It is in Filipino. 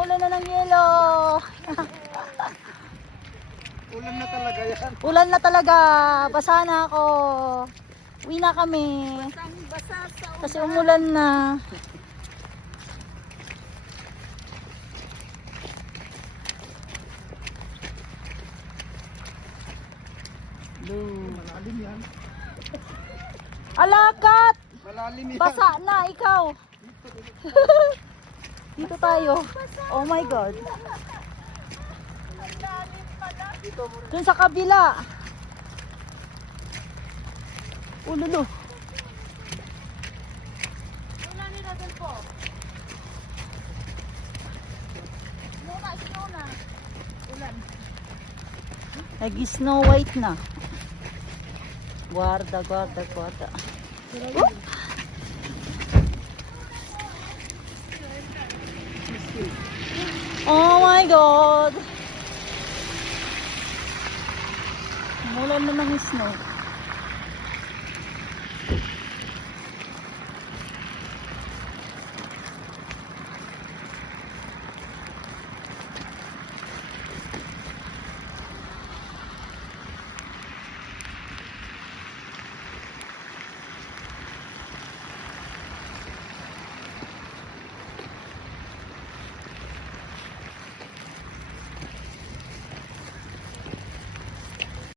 umulan na ng yelo. Ulan na talaga yan. Ulan na talaga. Basa na ako. Uwi na kami. Kasi umulan na. Malalim yan. Alakat! Malalim yan. Basa na, ikaw. Dito tayo. Oh my God. Dun sa kabila. Ululo. Nag-snow white na. Guarda, guarda, guarda. Oh my God! Umulan na ng snow.